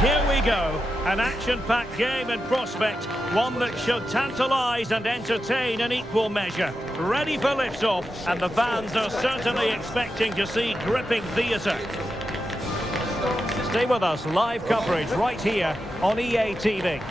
Here we go, an action-packed game in prospect, one that should tantalise and entertain in equal measure. Ready for lift-off, and the fans are certainly expecting to see gripping theatre. Stay with us, live coverage right here on EA TV.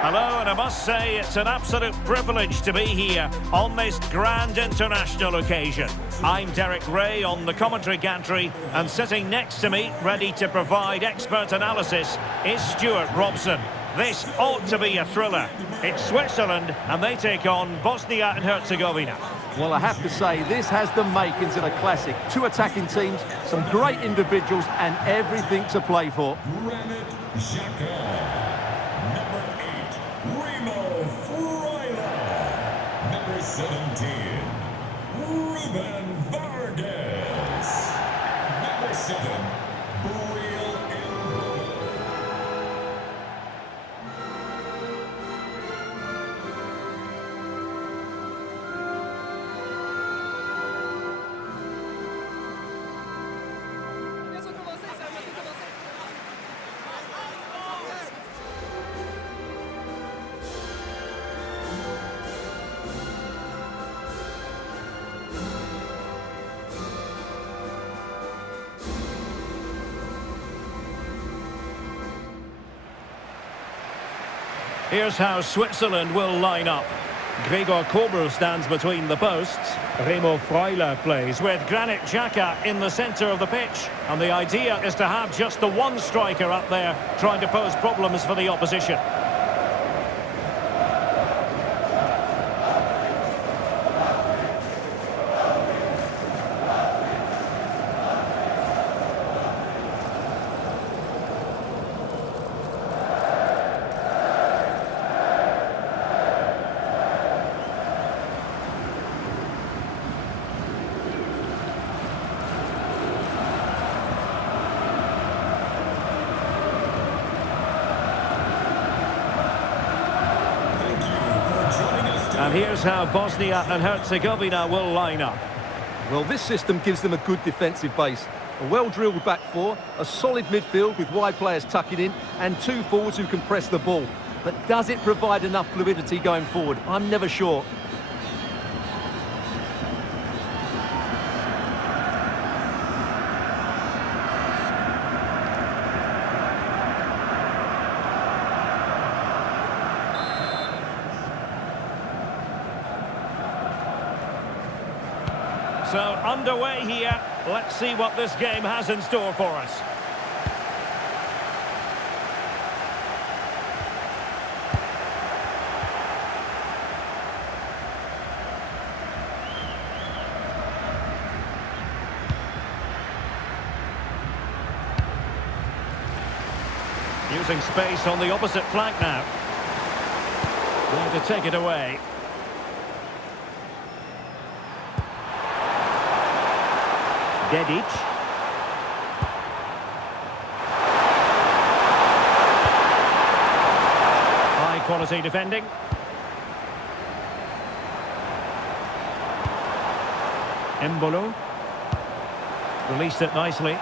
Hello, and I must say it's an absolute privilege to be here on this grand international occasion. I'm Derek Ray on the commentary gantry, and sitting next to me, ready to provide expert analysis, is Stuart Robson. This ought to be a thriller. It's Switzerland, and they take on Bosnia and Herzegovina. Well, I have to say, this has the makings of a classic. Two attacking teams, some great individuals, and everything to play for. Number 17, Ruben Vargas. Number 7, Real Here's how Switzerland will line up. Gregor Kobel stands between the posts. Remo Freuler plays with Granit Xhaka in the centre of the pitch. And the idea is to have just the one striker up there trying to pose problems for the opposition. And here's how Bosnia and Herzegovina will line up. Well, this system gives them a good defensive base. A well-drilled back four, a solid midfield with wide players tucking in, and two forwards who can press the ball. But does it provide enough fluidity going forward? I'm never sure. So, underway here. Let's see what this game has in store for us. Using space on the opposite flank now. Going to take it away. Dedic. High quality defending. Embolo. Released it nicely.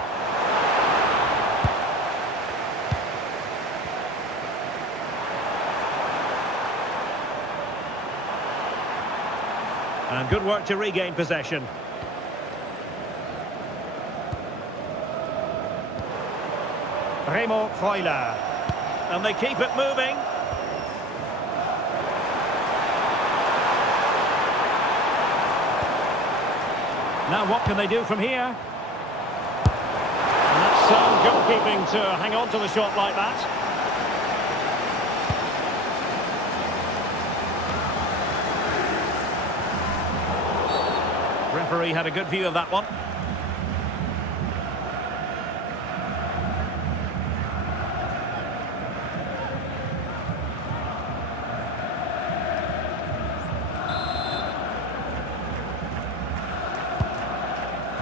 And good work to regain possession. Remo Freuler. And they keep it moving. Now what can they do from here? And that's sound goalkeeping to hang on to the shot like that. Referee had a good view of that one.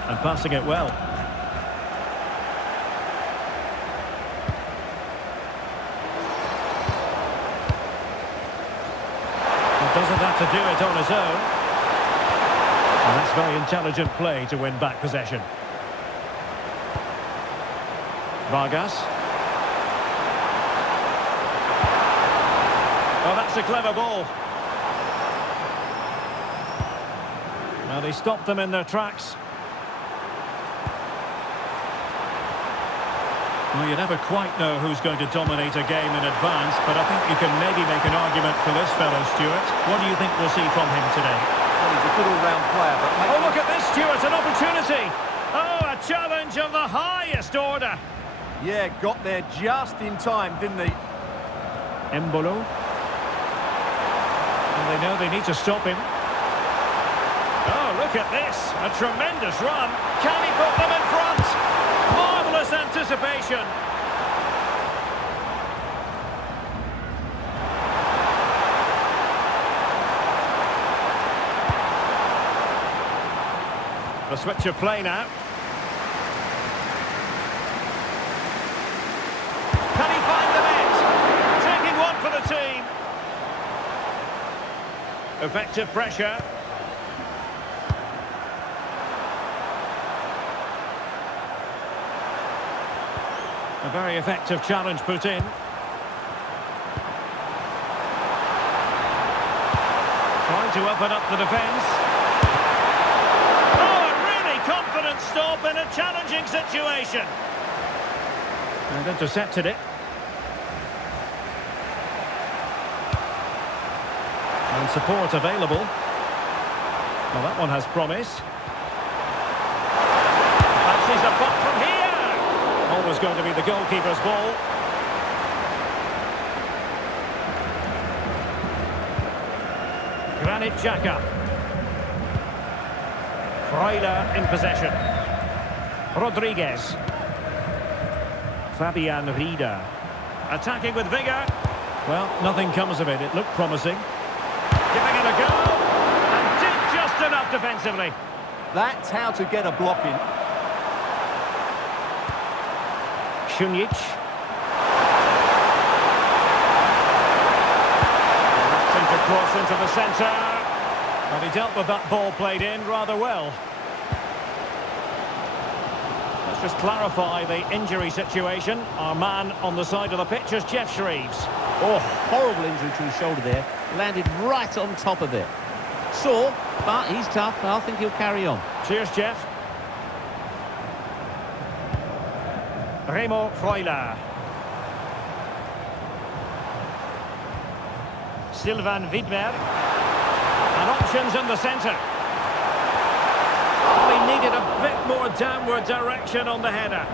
And passing it well. He doesn't have to do it on his own. And that's very intelligent play to win back possession. Vargas. Oh, that's a clever ball. Well, they stopped them in their tracks. Well, you never quite know who's going to dominate a game in advance, but I think you can maybe make an argument for this fellow, Stuart. What do you think we'll see from him today? Well, he's a good all-round player, but Oh, look at this, Stuart, an opportunity! Oh, a challenge of the highest order! yeah, got there just in time, didn't he? Embolo. And they know they need to stop him. Oh, look at this! A tremendous run! Can he put them in front? Marvellous anticipation! The switch of play now. Can he find the net? Taking one for the team. Effective pressure. A very effective challenge put in. Trying to open up the defence. Oh, a really confident stop in a challenging situation. And intercepted it. And support available. Well, that one has promise. Fancies a puck from here. Always going to be the goalkeeper's ball. Granit Xhaka. Freuler in possession. Rodriguez. Fabian Rieder. Attacking with vigour. Well, nothing comes of it. It looked promising. Giving it a go. And did just enough defensively. That's how to get a block in. Šunjić. Seemed to cross into the centre. But he dealt with that ball played in rather well. Let's just clarify the injury situation. Our man on the side of the pitch is Jeff Shreves. Oh, horrible injury to his shoulder there. Landed right on top of it. Sore, but he's tough, and I think he'll carry on. Cheers, Jeff. Remo Freuler. Sylvain Widmer. And options in the centre. Oh, he needed a bit more downward direction on the header.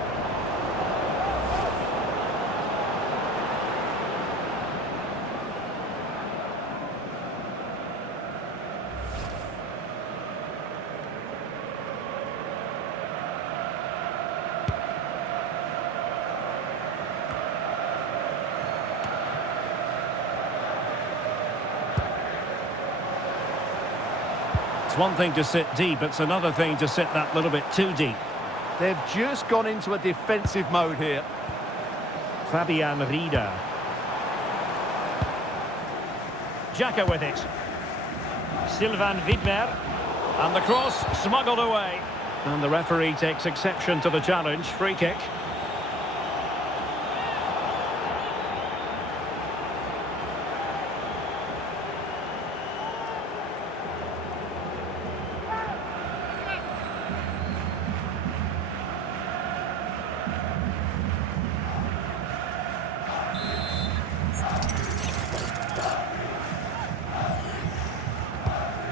It's one thing to sit deep, it's another thing to sit that little bit too deep. They've just gone into a defensive mode here. Fabian Rieder. Xhaka with it. Sylvain Widmer. And the cross smuggled away. And the referee takes exception to the challenge. Free kick.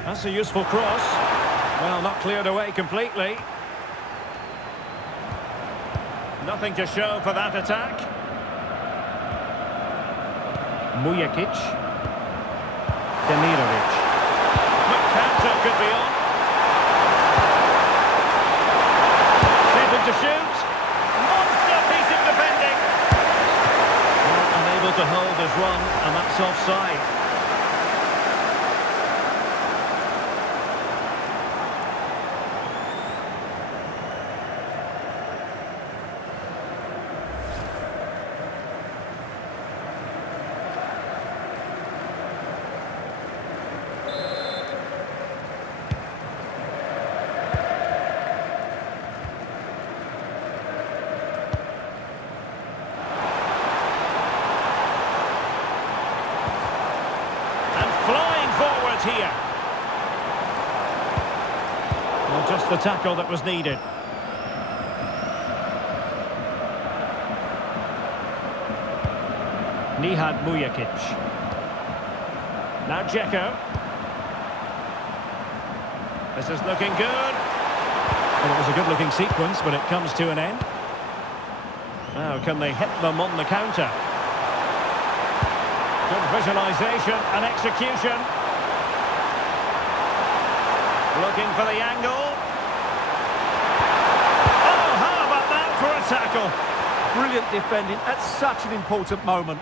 That's a useful cross. Well, not cleared away completely. Nothing to show for that attack. Mujakic. Demirovic. Quick counter could be on. Able to shoot. Monster piece of defending. Well, unable to hold his run, and that's offside. Just the tackle that was needed. Nihad Mujakic. Now Dzeko. This is looking good. Well, it was a good-looking sequence, but it comes to an end. Now, can they hit them on the counter? Good visualisation and execution. Looking for the angle. Oh, how about that for a tackle? Brilliant defending at such an important moment.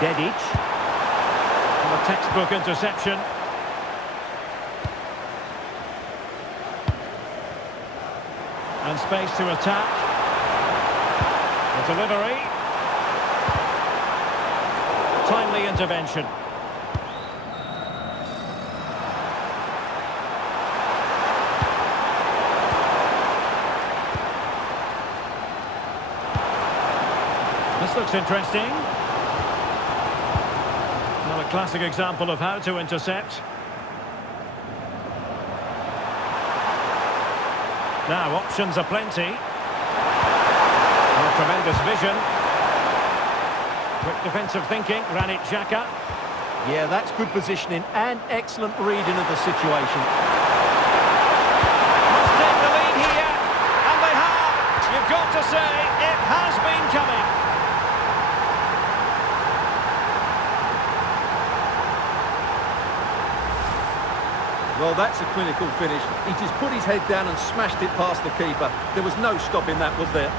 Dedic. A textbook interception. And space to attack. The delivery. Timely intervention. This looks interesting. Well, a classic example of how to intercept. Now, options are plenty. Oh, tremendous vision. Quick defensive thinking, Granit Xhaka. Yeah, that's good positioning and excellent reading of the situation. Must take the lead here, and they have. You've got to say, it has been coming. Well, that's a clinical finish. He just put his head down and smashed it past the keeper. There was no stopping that, was there?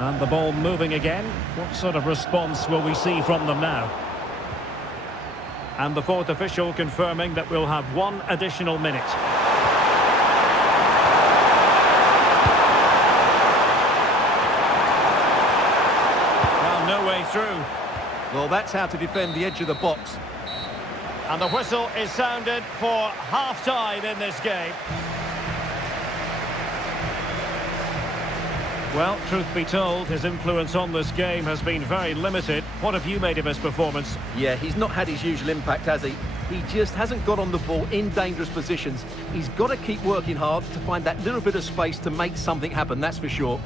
And the ball moving again. What sort of response will we see from them now? And the fourth official confirming that we'll have one additional minute. Well, no way through. Well, that's how to defend the edge of the box. And the whistle is sounded for half-time in this game. Well, truth be told, his influence on this game has been very limited. What have you made of his performance? Yeah, he's not had his usual impact, has he? He just hasn't got on the ball in dangerous positions. He's got to keep working hard to find that little bit of space to make something happen, that's for sure.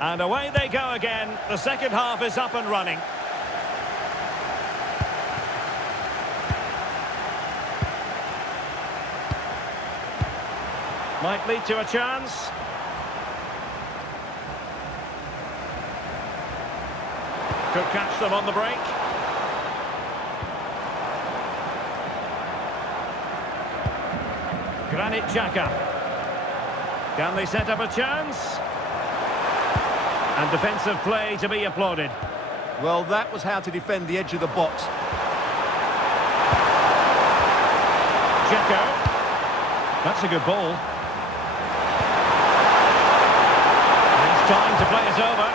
And away they go again. The second half is up and running. Might lead to a chance. Could catch them on the break. Granit Xhaka. Can they set up a chance? And defensive play to be applauded. Well, that was how to defend the edge of the box. Dzeko. That's a good ball. Time to play it over.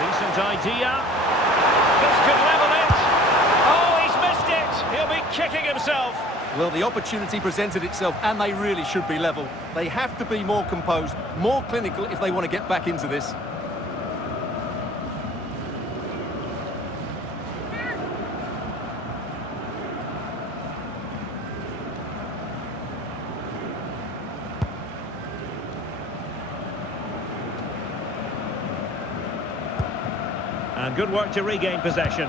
Decent idea. This could level it. Oh, he's missed it. He'll be kicking himself. Well, the opportunity presented itself, and they really should be level. They have to be more composed, more clinical if they want to get back into this. And good work to regain possession.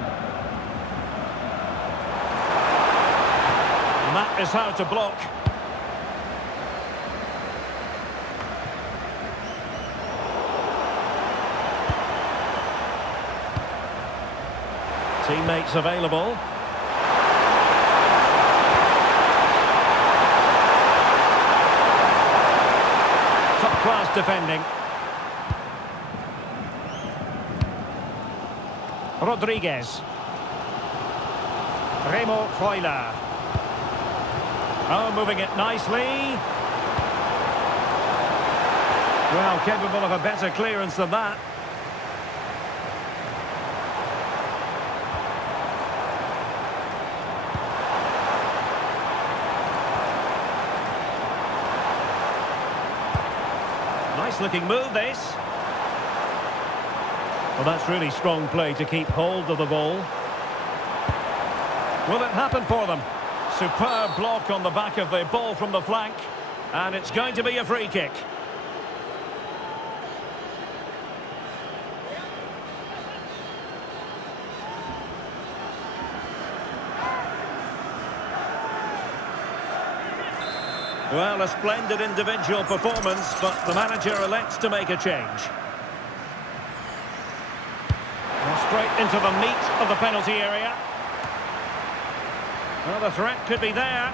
And that is how to block. Teammates available. Top-class defending. Rodriguez. Remo Freuler. Oh, moving it nicely. Well, capable of a better clearance than that. Nice looking move, this. Well, that's really strong play to keep hold of the ball. Will it happen for them? Superb block on the back of the ball from the flank. And it's going to be a free kick. Well, a splendid individual performance, but the manager elects to make a change. Straight into the meat of the penalty area. Well, the threat could be there.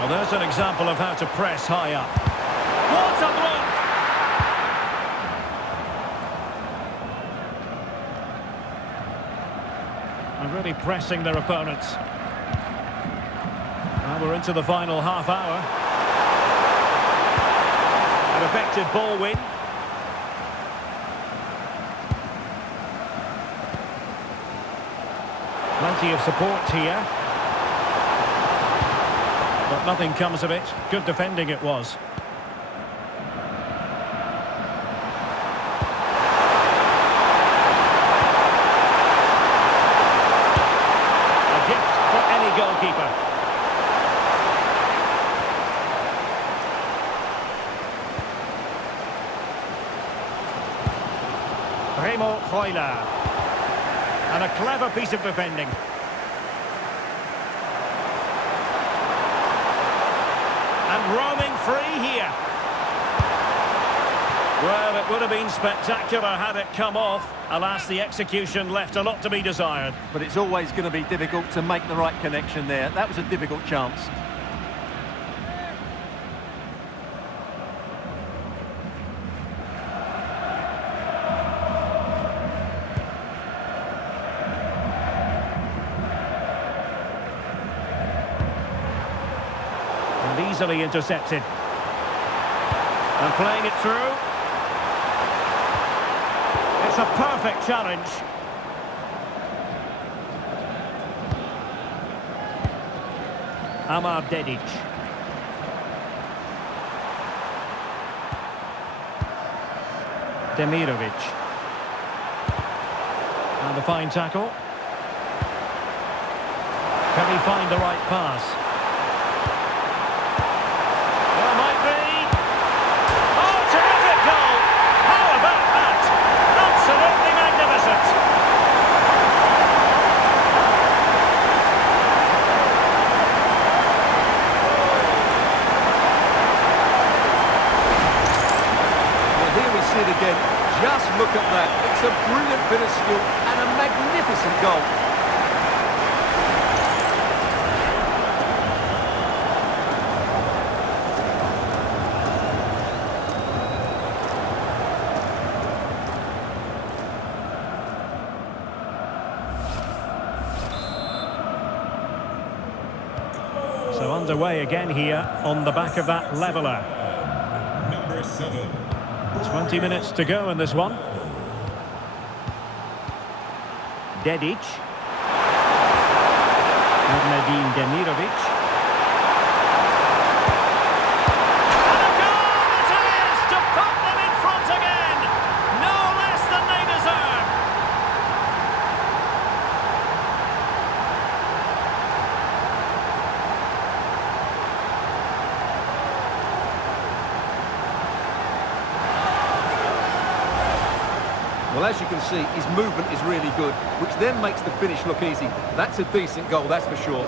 Well, there's an example of how to press high up. What a block! And really pressing their opponents. Well, we're into the final half hour. An effective ball win. Plenty of support here. But nothing comes of it. Good defending it was. A gift for any goalkeeper. Remo Freuler. And a clever piece of defending. And roaming free here. Well, it would have been spectacular had it come off. Alas, the execution left a lot to be desired. But it's always going to be difficult to make the right connection there. That was a difficult chance. Easily intercepted. And playing it through. It's a perfect challenge. Amar Dedic. Demirovic. And the fine tackle. Can he find the right pass? Again, just look at that. It's a brilliant bit of skill and a magnificent goal. So underway again here on the back of that leveller. Number 7. 20 minutes to go in this one. Dedic. Nadine Demirovic. And a goal it is to put them in front again. No less than they deserve. Well, as you can see, his movement is really good, which then makes the finish look easy. That's a decent goal, that's for sure.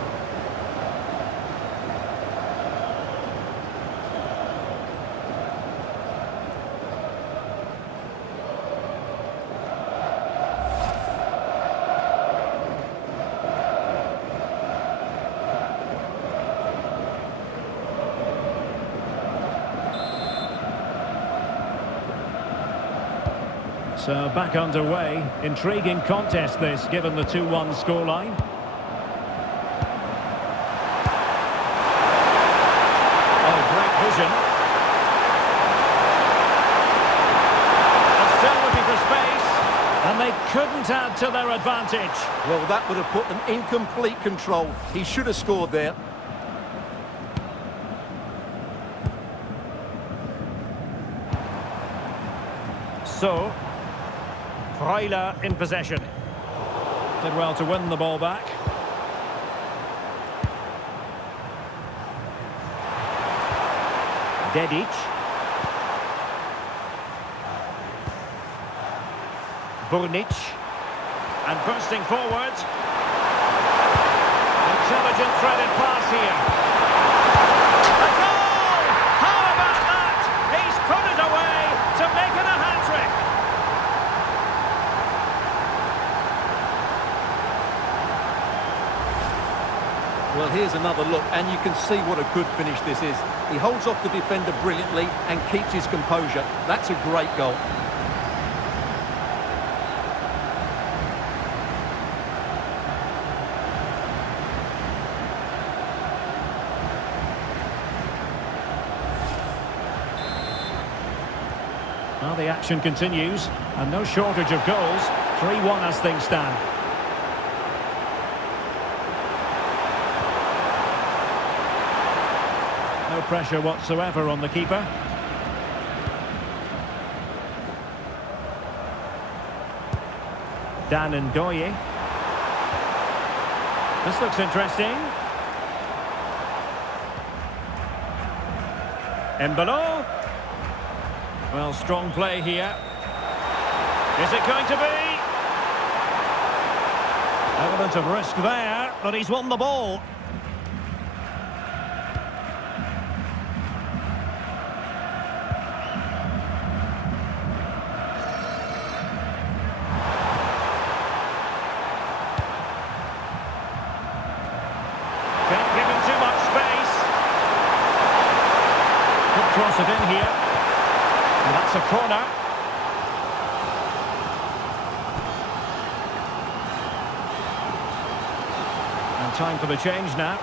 So back underway. Intriguing contest this, given the 2-1 scoreline. Oh, great vision. And still looking for space. And they couldn't add to their advantage. Well, that would have put them in complete control. He should have scored there. So, Freuler in possession. Did well to win the ball back. Dedic. Burnic. And bursting forward. Intelligent threaded pass here. A goal! How about that? He's put it away to make it a hat-trick. Well, here's another look, and you can see what a good finish this is. He holds off the defender brilliantly and keeps his composure. That's a great goal. Well, the action continues, and no shortage of goals. 3-1 as things stand. No pressure whatsoever on the keeper. Dan Ndoye. This looks interesting. Embolo. Well, strong play here. Is it going to be? Element of risk there, but he's won the ball. Can't give him too much space. Could cross it in here. And that's a corner. And time for the change now.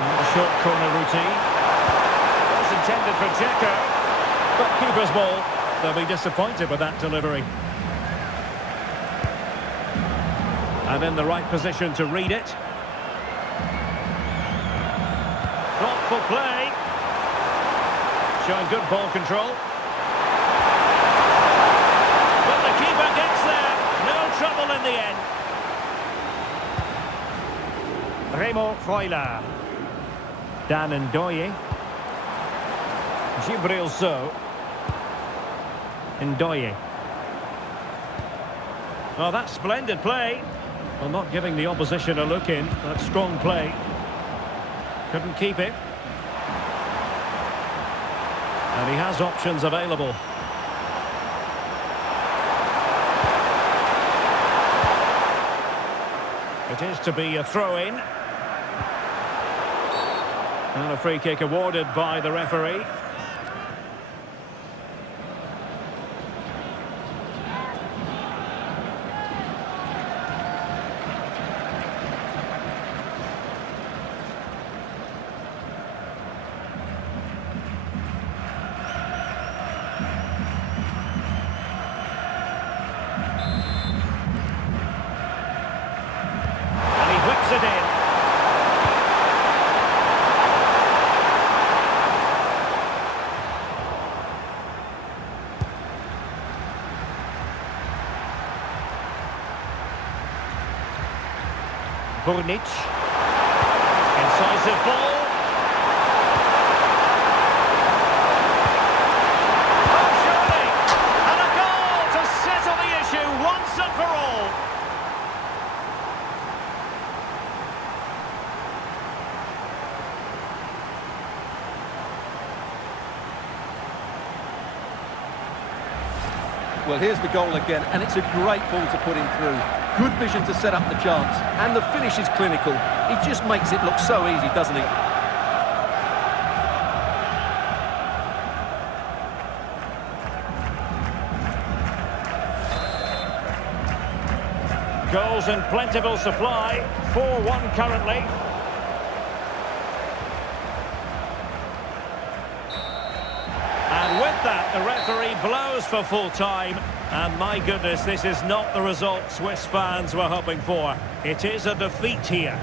And a short corner routine. It was intended for Dzeko. But keeper's ball. They'll be disappointed with that delivery. And in the right position to read it. Thoughtful play. Showing good ball control. But the keeper gets there. No trouble in the end. Remo Freuler. Dan Ndoye. Gibril So. Ndoye. Well, that's splendid play. Well, not giving the opposition a look in. That's strong play. Couldn't keep it. And he has options available. It is to be a throw-in. And a free kick awarded by the referee. It in. Burnic. Incisive ball. Oh, surely! And a goal to settle the issue once and for all. Well, here's the goal again, and it's a great ball to put him through. Good vision to set up the chance, and the finish is clinical. He just makes it look so easy, doesn't he? Goals in plentiful supply. 4-1 currently. And with that, the referee blows for full time. And my goodness, this is not the result Swiss fans were hoping for. It is a defeat here.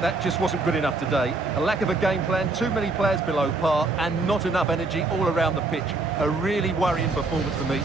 That just wasn't good enough today. A lack of a game plan, too many players below par, and not enough energy all around the pitch. A really worrying performance for me.